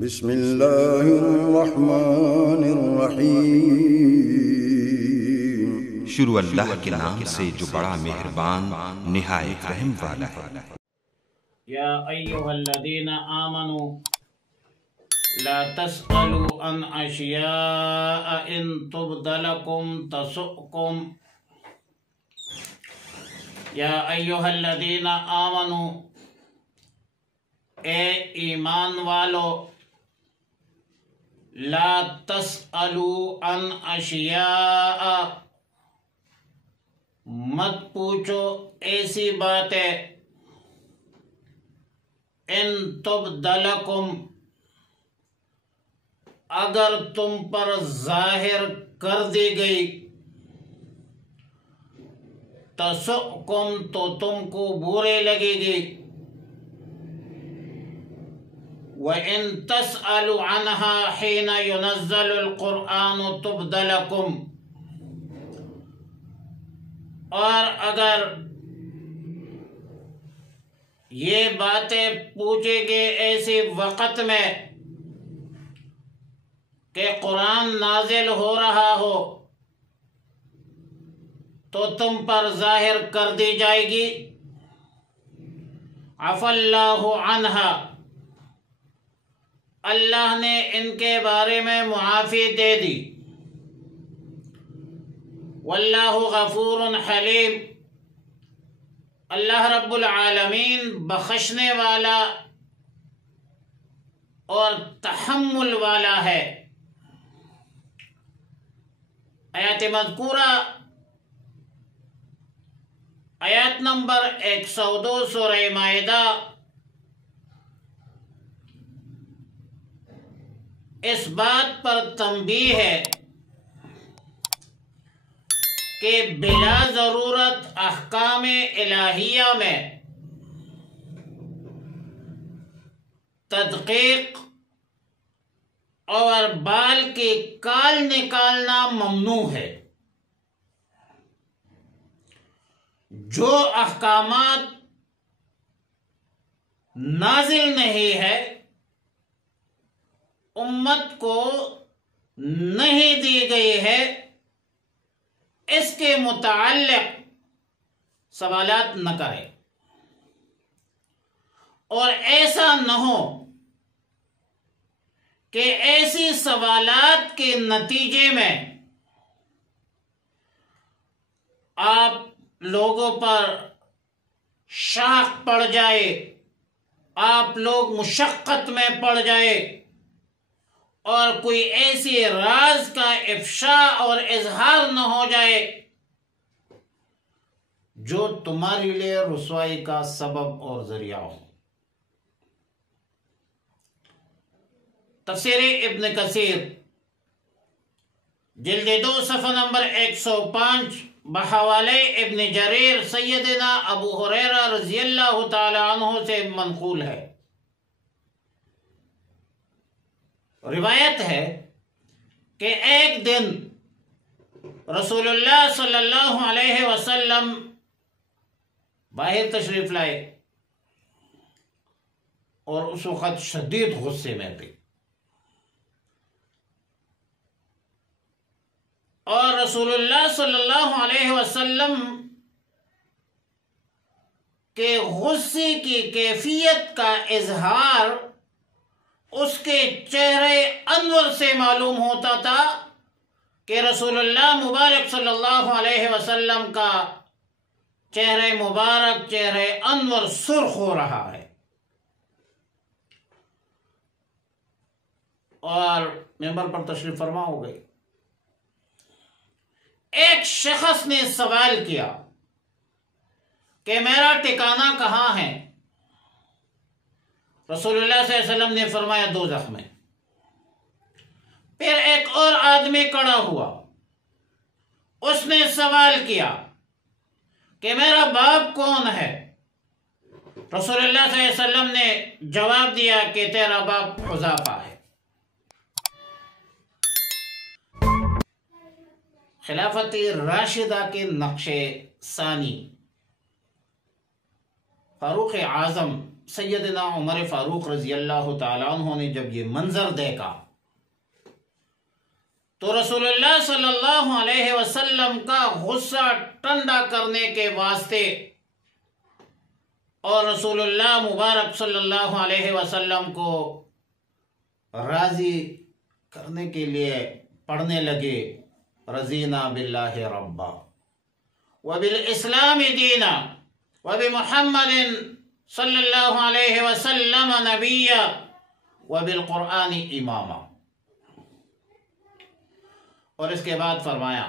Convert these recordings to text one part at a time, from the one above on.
بسم اللہ الرحمن الرحیم۔ شروع اللہ کے نام سے جو بڑا مہربان نہایت رحم والا ہے۔ یا ایھا الذین آمنوا لا تسألوا عن اشیاء ان تبد لکم تسؤکم۔ یا ایھا الذین آمنوا، اے ایمان والو، لا تسألوا عن اشیاء، مت پوچھو ایسی باتیں، ان تبد لکم، اگر تم پر ظاہر کر دی گئی، تسؤکم تو تم کو برے لگے گی، وَإِن تَسْأَلُوا عَنْهَا حِينَ يُنَزَّلُ الْقُرْآنُ تُبْدَ لَكُمْ، اور اگر یہ باتیں پوچھے گے ایسے وقت میں کہ قرآن نازل ہو رہا ہو تو تم پر ظاہر کر دی جائے گی، عفا اللہ عنہا، اللہ نے ان کے بارے میں معافی دے دی، واللہ غفور حلیم، اللہ رب العالمین بخشنے والا اور تحمل والا ہے۔ آیات مذکورہ آیات نمبر 102 سورہ مائدہ اس بات پر تنبیہ ہے کہ بلا ضرورت احکام الہیہ میں تدقیق اور بال کی کال نکالنا ممنوع ہے۔ جو احکامات نازل نہیں ہے، امت کو نہیں دی گئی ہے، اس کے متعلق سوالات نہ کرے، اور ایسا نہ ہو کہ ایسی سوالات کے نتیجے میں آپ لوگوں پر شاق پڑ جائے، آپ لوگ مشقت میں پڑ جائے، اور کوئی ایسی راز کا افشاء اور اظہار نہ ہو جائے جو تمہارے لیے رسوائی کا سبب اور ذریعہ ہو۔ تفسیر ابن کثیر جلد 2 صفحہ نمبر 105 بحوالے ابن جریر سیدنا ابو ہریرہ رضی اللہ تعالی عنہ سے منقول ہے، روایت ہے کہ ایک دن رسول اللہ صلی اللہ علیہ وسلم باہر تشریف لائے اور اس وقت شدید غصے میں تھے، اور رسول اللہ صلی اللہ علیہ وسلم کے غصے کی کیفیت کا اظہار اس کے چہرے انور سے معلوم ہوتا تھا کہ رسول اللہ مبارک صلی اللہ علیہ وسلم کا چہرے مبارک، چہرے انور سرخ ہو رہا ہے، اور ممبر پر تشریف فرما ہو گئی۔ ایک شخص نے سوال کیا کہ میرا ٹھکانہ کہاں ہے؟ رسول اللہ صلی اللہ علیہ وسلم نے فرمایا دوزخ میں۔ پھر ایک اور آدمی کھڑا ہوا، اس نے سوال کیا کہ میرا باپ کون ہے؟ رسول اللہ صلی اللہ علیہ وسلم نے جواب دیا کہ تیرا باپ حذیفہ ہے۔ خلافت راشدہ کے نقش ثانی فاروق اعظم سیدنا عمر فاروق رضی اللہ تعالیٰ عنہ نے جب یہ منظر دیکھا تو رسول اللہ صلی اللہ علیہ وسلم کا غصہ ٹھنڈا کرنے کے واسطے اور رسول اللہ مبارک صلی اللہ علیہ وسلم کو راضی کرنے کے لیے پڑھنے لگے رضینا باللہ ربا وبالاسلام دینا وبمحمد صلی اللہ علیہ وسلم نبیا وبالقرآن اماما. اور اس کے بعد فرمایا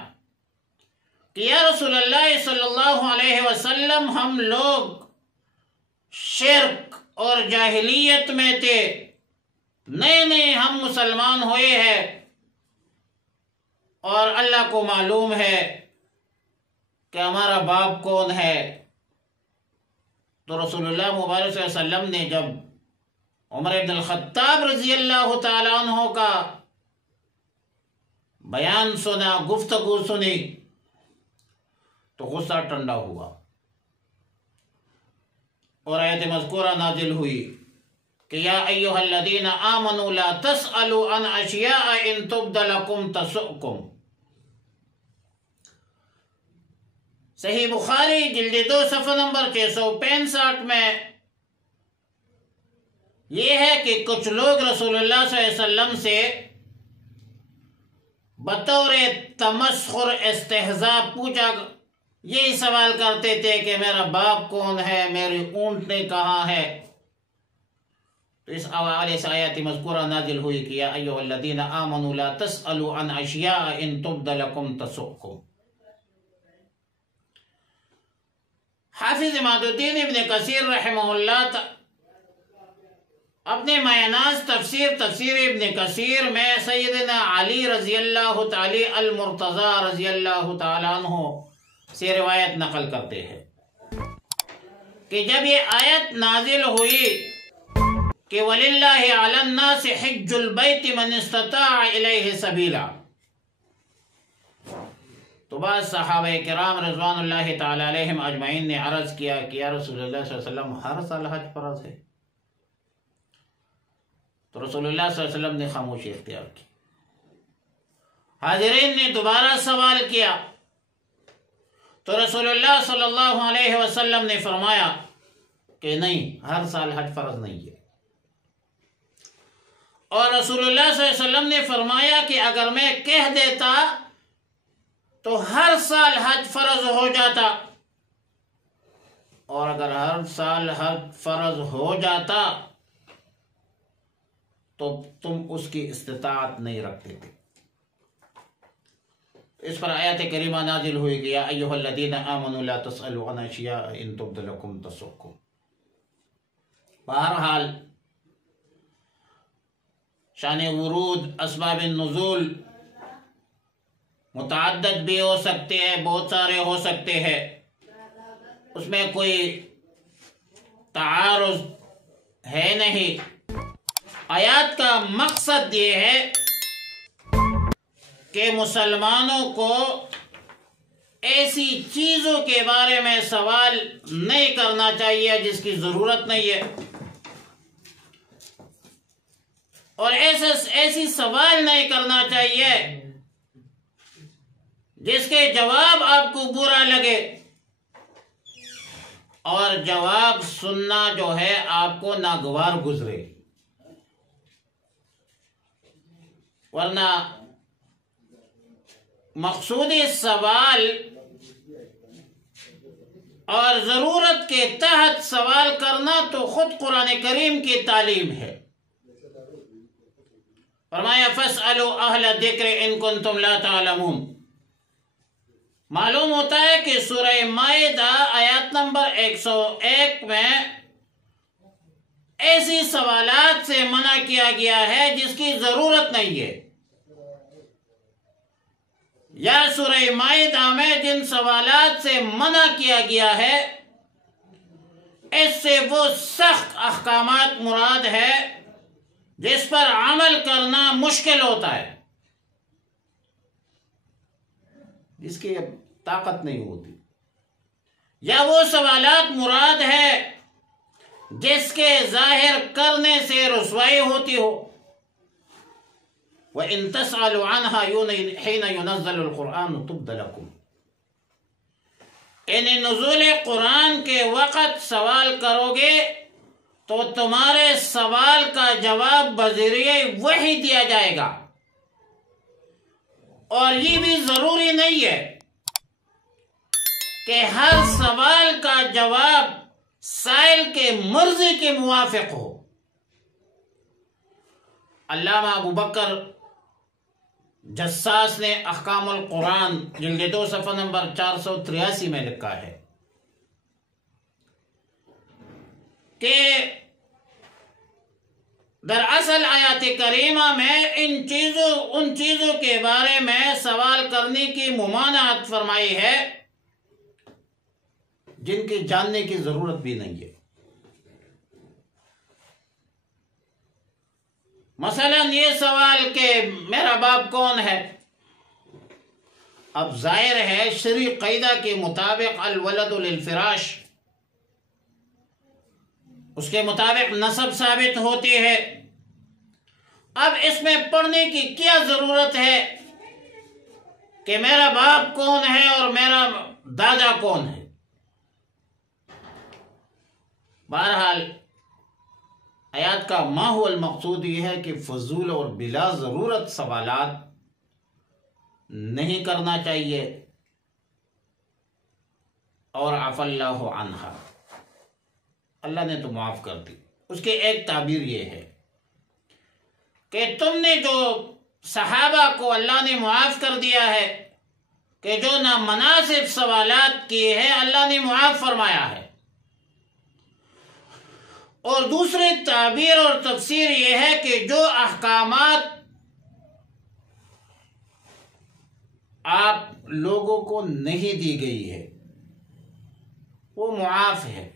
کہ یا رسول اللہ صلی اللہ علیہ وسلم ہم لوگ شرک اور جاہلیت میں تھے، نئے نئے ہم مسلمان ہوئے ہیں اور اللہ کو معلوم ہے کہ ہمارا باپ کون ہے. تو رسول اللہ مبارک صلی اللہ علیہ وسلم نے جب عمر بن الخطاب رضی اللہ تعالیٰ عنہ کا بیان سنا، گفتگو سنی، تو غصہ ٹھنڈا ہوا اور آیت مذکورہ نازل ہوئی کہ یا ایہا الذین آمنوا لا تسألوا عن اشیاء ان تبد لکم تسؤکم. صحیح بخاری جلد 2 صفحہ نمبر 665 میں یہ ہے کہ کچھ لوگ رسول اللہ صلی اللہ علیہ وسلم سے بطور تمسخر استہزاء پوچھا، یہی سوال کرتے تھے کہ میرا باپ کون ہے، میری اونٹنی کہاں ہے. تو اس حوالے سے آیات مذکورہ نازل ہوئی کہ یا ایھا الذین آمنوا لا تسألوا عن اشیاء ان تبد لکم تسؤکم. حافظ عماد الدین ابن کثیر رحمہ اللہ اپنے معناز تفسیر ابن کثیر میں سیدنا علی رضی اللہ تعالی المرتضی رضی اللہ تعالی عنہ سے روایت نقل کرتے ہیں کہ جب یہ آیت نازل ہوئی کہ وَلِلَّهِ عَلَى النَّاسِ حِجُّ الْبَيْتِ مَنِ اسْتَطَاعَ إِلَيْهِ سَبِيلًا، تو بعض صحابہ کرام رضوان اللہ تعالی علیہم اجمعین نے عرض کیا کہ یا رسول اللہ صلی اللہ علیہ وسلم ہر سال حج فرض ہے. تو رسول اللہ صلی اللہ علیہ وسلم نے خاموشی اختیار کی. حاضرین نے دوبارہ سوال کیا تو رسول اللہ صلی اللہ علیہ وسلم نے فرمایا کہ نہیں، ہر سال حج فرض نہیں ہے. اور رسول اللہ صلی اللہ علیہ وسلم نے فرمایا کہ اگر میں کہہ دیتا تو ہر سال حج فرض ہو جاتا، اور اگر ہر سال حج فرض ہو جاتا تو تم اس کی استطاعت نہیں رکھتے تھے. اس پر آیات کریمہ نازل ہوئی کہ یا ایھا الذین آمنوا لا تسألوا عن اشیاء ان تبد لکم تسؤکم. بہرحال شان ورود، اسباب النزول متعدد بھی ہو سکتے ہیں، بہت سارے ہو سکتے ہیں، اس میں کوئی تعارض ہے نہیں. آیات کا مقصد یہ ہے کہ مسلمانوں کو ایسی چیزوں کے بارے میں سوال نہیں کرنا چاہیے جس کی ضرورت نہیں ہے، اور ایسی سوال نہیں کرنا چاہیے جس کے جواب آپ کو برا لگے، اور جواب سننا جو ہے آپ کو ناگوار گزرے. ورنہ مقصودی سوال اور ضرورت کے تحت سوال کرنا تو خود قرآن کریم کی تعلیم ہے. فرمایا فَاسْأَلُوا أَهْلَ الذِّكْرِ إِن كُنتُمْ لَا تَعْلَمُونَ. معلوم ہوتا ہے کہ سورہ مائدہ آیات نمبر 101 میں ایسی سوالات سے منع کیا گیا ہے جس کی ضرورت نہیں ہے، یا سورہ مائدہ میں جن سوالات سے منع کیا گیا ہے اس سے وہ سخت احکامات مراد ہے جس پر عمل کرنا مشکل ہوتا ہے، جس کی طاقت نہیں ہوتی، یا وہ سوالات مراد ہے جس کے ظاہر کرنے سے رسوائی ہوتی ہو. وَإِن تَسْأَلُوا عَنْهَا حِينَ يُنَزَّلُ الْقُرْآنُ تُبْدَ لَكُمْ. یعنی نزول قرآن کے وقت سوال کرو گے تو تمہارے سوال کا جواب بذریعہ وحی دیا جائے گا. اور یہ بھی ضروری نہیں ہے کہ ہر سوال کا جواب سائل کے مرضی کے موافق ہو. علامہ ابو بکر جساس نے احکام القرآن جلد 2 صفحہ نمبر 483 میں لکھا ہے کہ دراصل آیات کریمہ میں ان چیزوں کے بارے میں سوال کرنے کی ممانعت فرمائی ہے جن کی جاننے کی ضرورت بھی نہیں ہے. مثلا یہ سوال کہ میرا باپ کون ہے. اب ظاہر ہے شرعی قاعدہ کے مطابق الولد للفراش، اس کے مطابق نسب ثابت ہوتی ہے. اب اس میں پڑھنے کی کیا ضرورت ہے کہ میرا باپ کون ہے اور میرا دادا کون ہے. بہرحال آیات کا ماحول مقصود یہ ہے کہ فضول اور بلا ضرورت سوالات نہیں کرنا چاہیے. اور عفا اللہ عنہا، اللہ نے تو معاف کر دی. اس کی ایک تعبیر یہ ہے کہ تم نے جو صحابہ کو اللہ نے معاف کر دیا ہے کہ جو نامناسب سوالات کیے ہیں اللہ نے معاف فرمایا ہے. اور دوسری تعبیر اور تفسیر یہ ہے کہ جو احکامات آپ لوگوں کو نہیں دی گئی ہے وہ معاف ہے.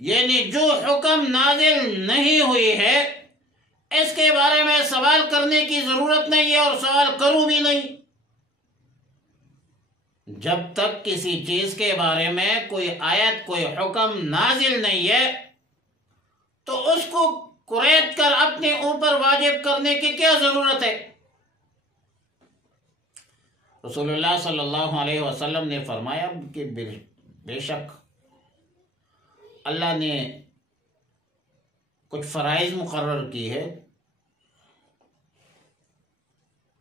یعنی جو حکم نازل نہیں ہوئی ہے اس کے بارے میں سوال کرنے کی ضرورت نہیں ہے اور سوال کروں بھی نہیں. جب تک کسی چیز کے بارے میں کوئی آیت کوئی حکم نازل نہیں ہے تو اس کو قرید کر اپنے اوپر واجب کرنے کی کیا ضرورت ہے. رسول اللہ صلی اللہ علیہ وسلم نے فرمایا کہ بے شک اللہ نے کچھ فرائض مقرر کی ہے،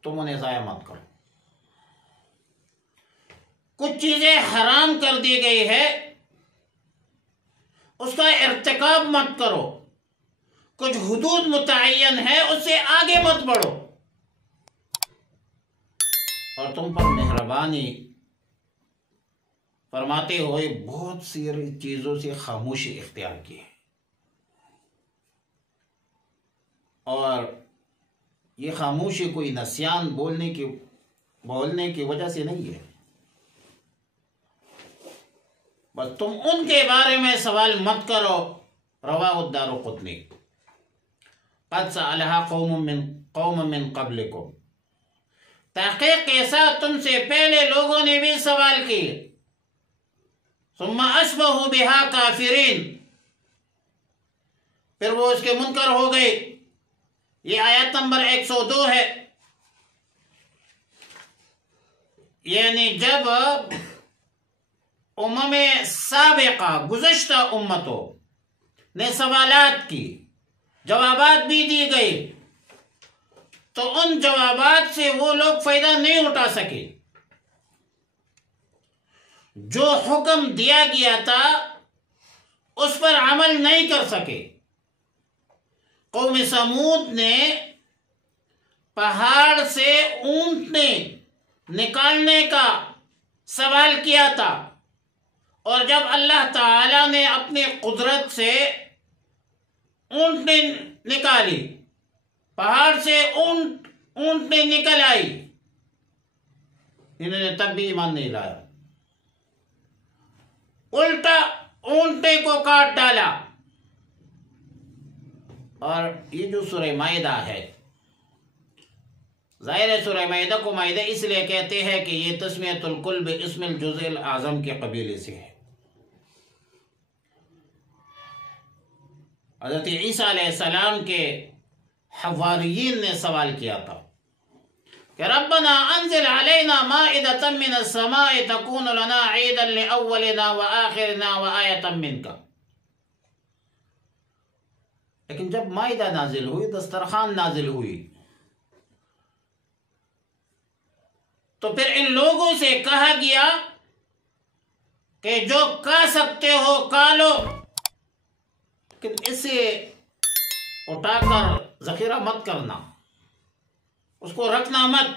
تم انہیں ضائع مت کرو. کچھ چیزیں حرام کر دی گئی ہے اس کا ارتکاب مت کرو. کچھ حدود متعین ہے اس سے آگے مت بڑھو. اور تم پر مہربانی فرماتے ہوئے بہت سی چیزوں سے خاموشی اختیار کی ہے. اور یہ خاموشی کوئی نسیان بولنے کی وجہ سے نہیں ہے، بس تم ان کے بارے میں سوال مت کرو. رواہ الدارقطنی. قد سألها قوم من قبلکم، تحقیق کے ساتھ تم سے پہلے لوگوں نے بھی سوال کی. ثم اشبہوا بها کافرین، پھر وہ اس کے منکر ہو گئے. یہ آیت نمبر 102 ہے. یعنی جب امم سابقہ گزشتہ امتوں نے سوالات کی، جوابات بھی دی گئی، تو ان جوابات سے وہ لوگ فائدہ نہیں اٹھا سکے. جو حکم دیا گیا تھا اس پر عمل نہیں کر سکے. قوم سمود نے پہاڑ سے اونٹنے نکالنے کا سوال کیا تھا، اور جب اللہ تعالی نے اپنی قدرت سے اونٹنے نکالی، پہاڑ سے اونٹنے نکل آئی، انہوں نے تب بھی ایمان نہیں لایا، الٹا اونٹنے کو کاٹ ڈالا. اور یہ جو سورہ مائدہ ہے، ظاہر ہے سورہ مائدہ کو مائدہ اس لیے کہتے ہیں کہ یہ تسمیۃ الکل باسم الجزء الاعظم کے قبیلے سے ہے. حضرت عیسیٰ علیہ السلام کے حواریین نے سوال کیا تھا کہ ربنا انزل علینا مائدۃ من السماء تکون لنا عیدا لاولنا وآخرنا وآیۃ منک. لیکن جب مائدہ نازل ہوئی، دسترخوان نازل ہوئی، تو پھر ان لوگوں سے کہا گیا کہ جو کھا سکتے ہو کھا لو، لیکن اسے اٹھا کر ذخیرہ مت کرنا، اس کو رکھنا مت.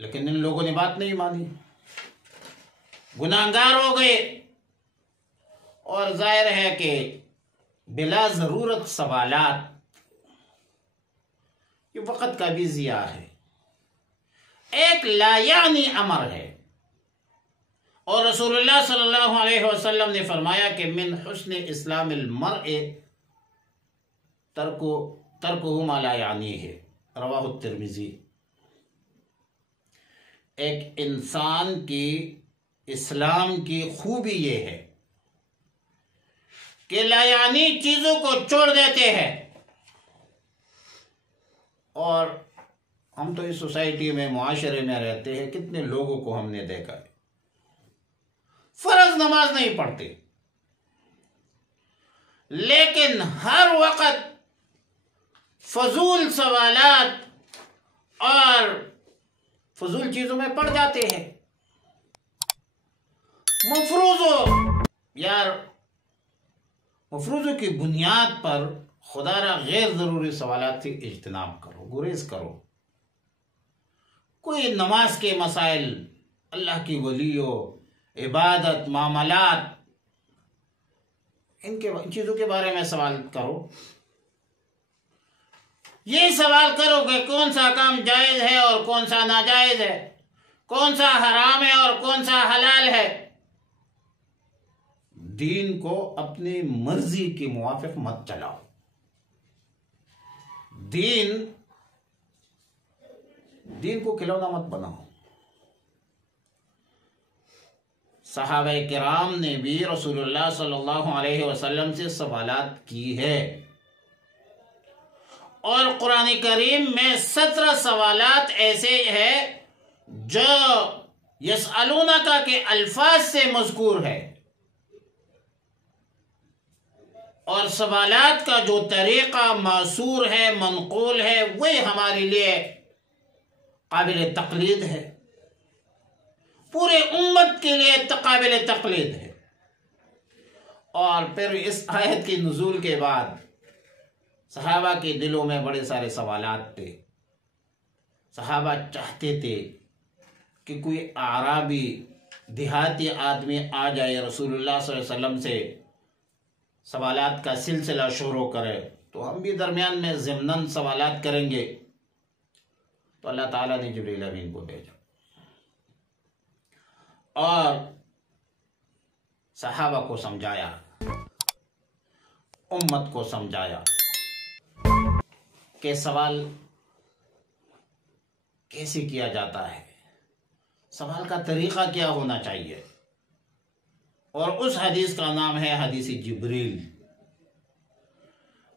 لیکن ان لوگوں نے بات نہیں مانی، گناہگار ہو گئے. اور ظاہر ہے کہ بلا ضرورت سوالات یہ وقت کا بھی ضیاع ہے، ایک لا یعنی امر ہے. اور رسول اللہ صلی اللہ علیہ وسلم نے فرمایا کہ من حسن اسلام المرء ترکہ ما لا یعنیہ، رواہ الترمذی. ایک انسان کی اسلام کی خوبی یہ ہے کہ لا یعنی چیزوں کو چھوڑ دیتے ہیں. اور ہم تو اس سوسائٹی میں، معاشرے میں رہتے ہیں، کتنے لوگوں کو ہم نے دیکھا ہے فرض نماز نہیں پڑھتے، لیکن ہر وقت فضول سوالات اور فضول چیزوں میں پڑ جاتے ہیں. مفروضوں کی بنیاد پر خدا را غیر ضروری سوالات سے اجتناب کرو، گریز کرو. کوئی نماز کے مسائل، اللہ کی ولیوں، عبادت، معاملات، ان چیزوں کے بارے میں سوال کرو. یہ سوال کرو کہ کون سا کام جائز ہے اور کون سا ناجائز ہے، کون سا حرام ہے اور کون سا حلال ہے. دین کو اپنی مرضی کے موافق مت چلاؤ. دین کو کھلونا مت بناؤ. صحابہ کرام نے بھی رسول اللہ صلی اللہ علیہ وسلم سے سوالات کی ہے، اور قرآن کریم میں 17 سوالات ایسے ہیں جو یسألونک کے الفاظ سے مذکور ہے. اور سوالات کا جو طریقہ معصور ہے، منقول ہے، وہی ہمارے لیے قابل تقلید ہے، پورے امت کے لیے قابل تقلید ہے. اور پھر اس آیت کی نزول کے بعد صحابہ کے دلوں میں بڑے سارے سوالات تھے. صحابہ چاہتے تھے کہ کوئی اعرابی دیہاتی آدمی آ جائے، رسول اللہ صلی اللہ علیہ وسلم سے سوالات کا سلسلہ شروع کرے، تو ہم بھی درمیان میں ضمناً سوالات کریں گے. تو اللہ تعالیٰ نے جبریل امین کو بھیجا اور صحابہ کو سمجھایا، امت کو سمجھایا کہ سوال کیسے کیا جاتا ہے، سوال کا طریقہ کیا ہونا چاہیے. اور اس حدیث کا نام ہے حدیث جبریل،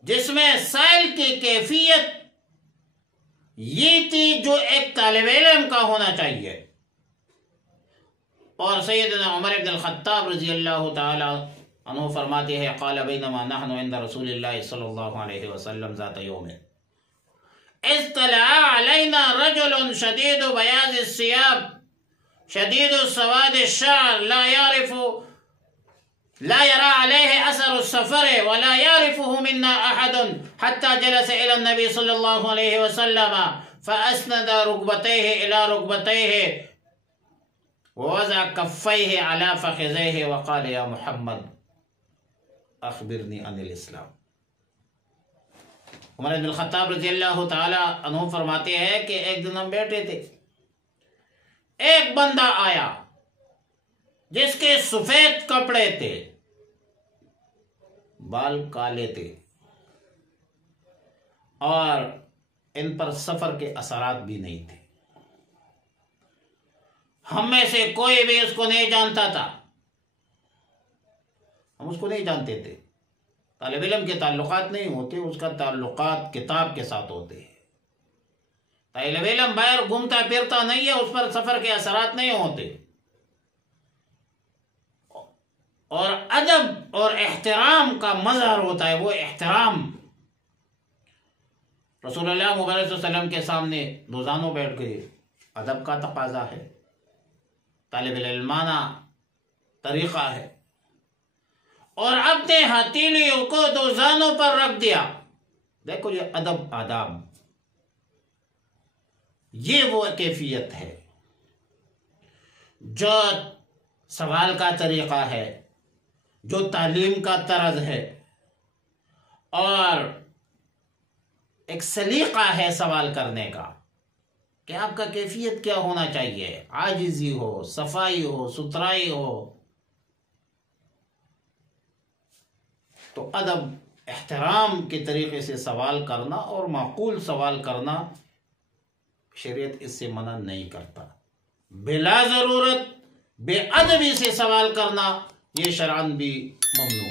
جس میں سائل کی کیفیت یہ تھی جو ایک طالب علم کا ہونا چاہیے. اور سیدنا عمر بن الخطاب رضی اللہ تعالی عنہ فرماتے ہیں قال بینما نحن عند رسول اللہ صلی اللہ علیہ وسلم ذات یوم اطلع علینا رجل شدید بیاض الثياب شدید سواد الشعر لا يرى عليه أثر السفر ولا يعرفه منا أحد حتى جلس إلى النبي صلى الله عليه وسلم فأسند ركبتيه إلى ركبتيه ووضع كفيه على فخذيه وقال يا محمد أخبرني عن الإسلام. عمر بن الخطاب رضی اللہ تعالی عنہ فرماتے ہیں کہ ایک دن ہم بیٹھے تھے، ایک بندہ آیا جس کے سفید کپڑے تھے، بال کالے تھے، اور ان پر سفر کے اثرات بھی نہیں تھے. ہم میں سے کوئی بھی اس کو نہیں جانتا تھا، ہم اس کو نہیں جانتے تھے. طالب علم کے تعلقات نہیں ہوتے، اس کا تعلقات کتاب کے ساتھ ہوتے ہیں۔ طالب علم باہر گھومتا پھرتا نہیں ہے، اس پر سفر کے اثرات نہیں ہوتے۔ اور ادب اور احترام کا مظہر ہوتا ہے وہ احترام۔ رسول اللہ مبارک صلی اللہ علیہ وسلم کے سامنے روزانوں بیٹھ گئے، ادب کا تقاضا ہے، طالب العلمانہ طریقہ ہے، اور اپنے ہتھیلیوں کو دو زانوں پر رکھ دیا۔ دیکھو یہ ادب آداب، یہ وہ کیفیت ہے جو سوال کا طریقہ ہے، جو تعلیم کا طرز ہے، اور ایک سلیقہ ہے سوال کرنے کا کہ آپ کا کیفیت کیا ہونا چاہیے، عاجزی ہو، صفائی ہو، ستھرائی ہو۔ تو ادب احترام کے طریقے سے سوال کرنا اور معقول سوال کرنا، شریعت اس سے منع نہیں کرتا۔ بلا ضرورت بے ادبی سے سوال کرنا یہ شرعاً بھی ممنوع